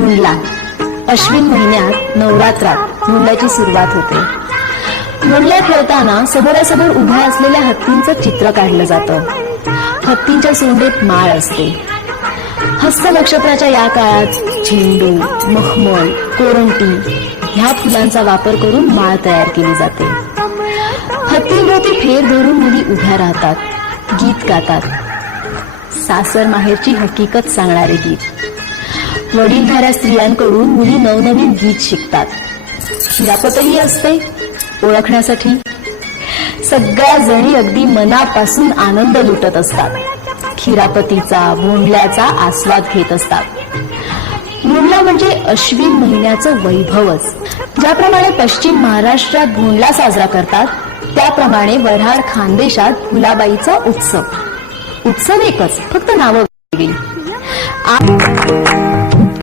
धुंडला अश्विन महिन्यात नवरात्रात धुंडल्याची सुरुवात होते. धुंडल्या खेळताना समोरासमोर उभ्या असलेल्या हत्तींचं चित्र काढलं जातं. हत्तींच्या सोंडेत माळ असते. हस्त नक्षत्राच्या या काळात झेंडू, मखमल, कोरंटी ह्या फुलांचा वापर करून माळ तयार केली जाते. हत्तींभोवती फेर धरून मुली उभ्या राहतात, गीत गातात. सासर माहेरची हकीकत सांगणारे गीत. वडीलधाऱ्या स्त्रियांकडून मुली नवनवीन गीत शिकतात. खिरापतही असते ओळखण्यासाठी. सगळ्या जणी अगदी मनापासून आनंद लुटत असतात. खिरापतीचा, भोंडल्याचा आस्वाद घेत असतात. भोंडला म्हणजे अश्विन महिन्याचं वैभवच. ज्याप्रमाणे पश्चिम महाराष्ट्रात भोंडला साजरा करतात, त्याप्रमाणे वऱ्हाड खानदेशात फुलाबाईचा उत्सव. उत्सव एकच, फक्त नावं वेगळी.